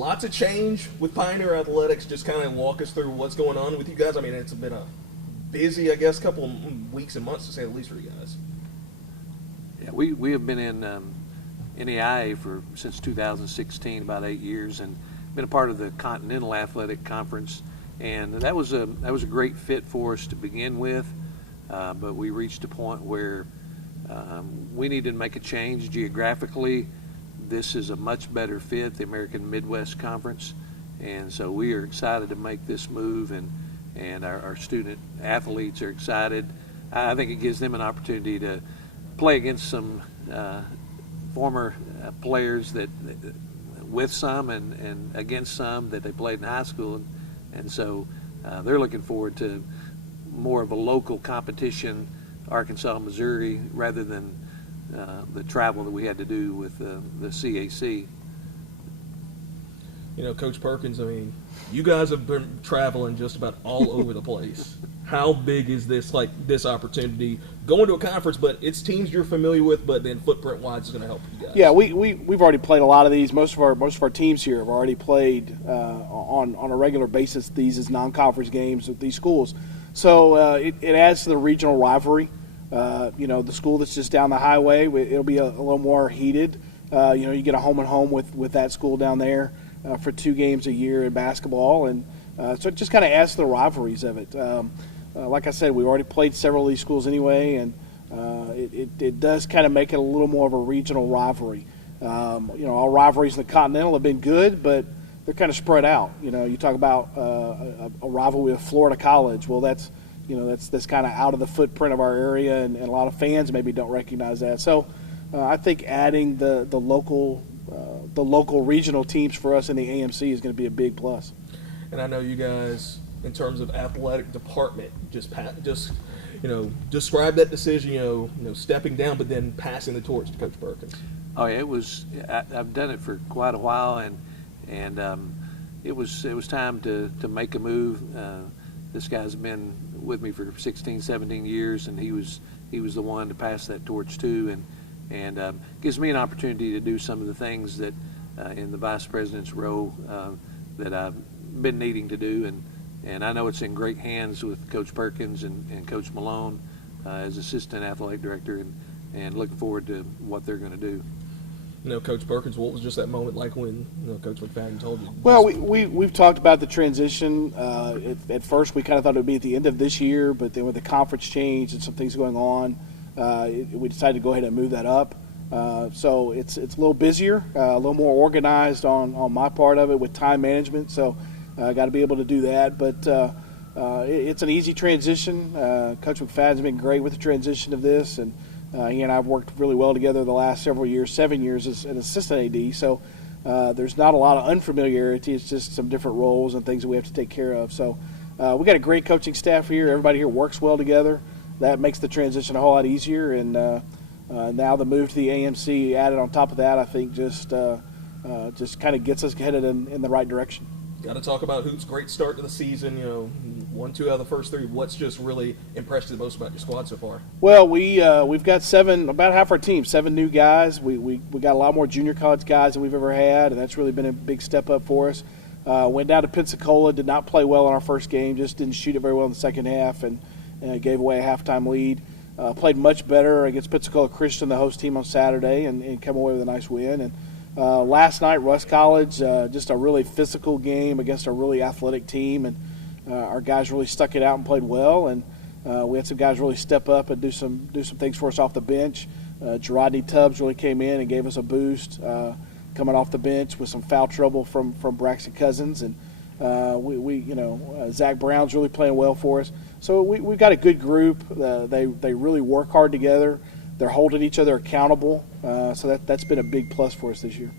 lots of change with Pioneer Athletics. Just kind of walk us through what's going on with you guys. I mean, it's been a busy, I guess, couple of weeks and months to say the least for you guys. Yeah, we have been in NAIA since 2016, about 8 years, and been a part of the Continental Athletic Conference, and that was a great fit for us to begin with. But we reached a point where we needed to make a change geographically. This is a much better fit, the American Midwest Conference, and so we are excited to make this move, and our student athletes are excited. I think it gives them an opportunity to play against some former players that with some and against some that they played in high school, and so they're looking forward to more of a local competition, Arkansas, Missouri, rather than the travel that we had to do with the CAC. You know, Coach Perkins, I mean, you guys have been traveling just about all over the place. How big is this opportunity going to a conference, but it's teams you're familiar with, but then footprint-wise is going to help you guys? Yeah, we've already played a lot of these. Most of our teams here have already played on a regular basis these as non-conference games with these schools. So it adds to the regional rivalry. The school that's just down the highway, it'll be a little more heated. You get a home and home with that school down there for 2 games a year in basketball, and so it just kind of adds to the rivalries of it. Like I said, we already played several of these schools anyway, and it does kind of make it a little more of a regional rivalry. Our rivalries in the Continental have been good, but they're kind of spread out. You talk about a rivalry with Florida College. Well, that's kind of out of the footprint of our area, and a lot of fans maybe don't recognize that. So I think adding the local regional teams for us in the AMC is going to be a big plus. And I know you guys, in terms of athletic department, just describe that decision, stepping down, but then passing the torch to Coach Perkins. Oh yeah, it was. I've done it for quite a while, and it was time to make a move. This guy's been with me for 16, 17 years, and he was the one to pass that torch to, and gives me an opportunity to do some of the things that in the vice president's role that I've been needing to do, and I know it's in great hands with Coach Perkins and Coach Malone as assistant athletic director, and looking forward to what they're going to do. Coach Perkins, what was just that moment like when Coach McFadden told you? Well, we've talked about the transition. At first, we kind of thought it would be at the end of this year, but then with the conference change and some things going on, we decided to go ahead and move that up. So it's a little busier, a little more organized on my part of it with time management. So I got to be able to do that. But it's an easy transition. Coach McFadden's been great with the transition of this, and he and I have worked really well together the last several years, 7 years as an assistant AD. So there's not a lot of unfamiliarity. It's just some different roles and things that we have to take care of. So we got a great coaching staff here. Everybody here works well together. That makes the transition a whole lot easier. And now the move to the AMC added on top of that, I think just kind of gets us headed in the right direction. Got to talk about Hoop's great start to the season. 1-2 out of the first 3. What's just really impressed you the most about your squad so far? Well, we've got 7, about half our team, 7 new guys. We got a lot more junior college guys than we've ever had, and that's really been a big step up for us. Went down to Pensacola, did not play well in our first game, just didn't shoot it very well in the second half, and gave away a halftime lead. Played much better against Pensacola Christian, the host team, on Saturday, and come away with a nice win. And last night, Russ College, just a really physical game against a really athletic team, and our guys really stuck it out and played well. And we had some guys really step up and do some things for us off the bench. Gerardny Tubbs really came in and gave us a boost coming off the bench with some foul trouble from Braxton Cousins, and Zach Brown's really playing well for us. So we've got a good group. They really work hard together. They're holding each other accountable. So that's been a big plus for us this year.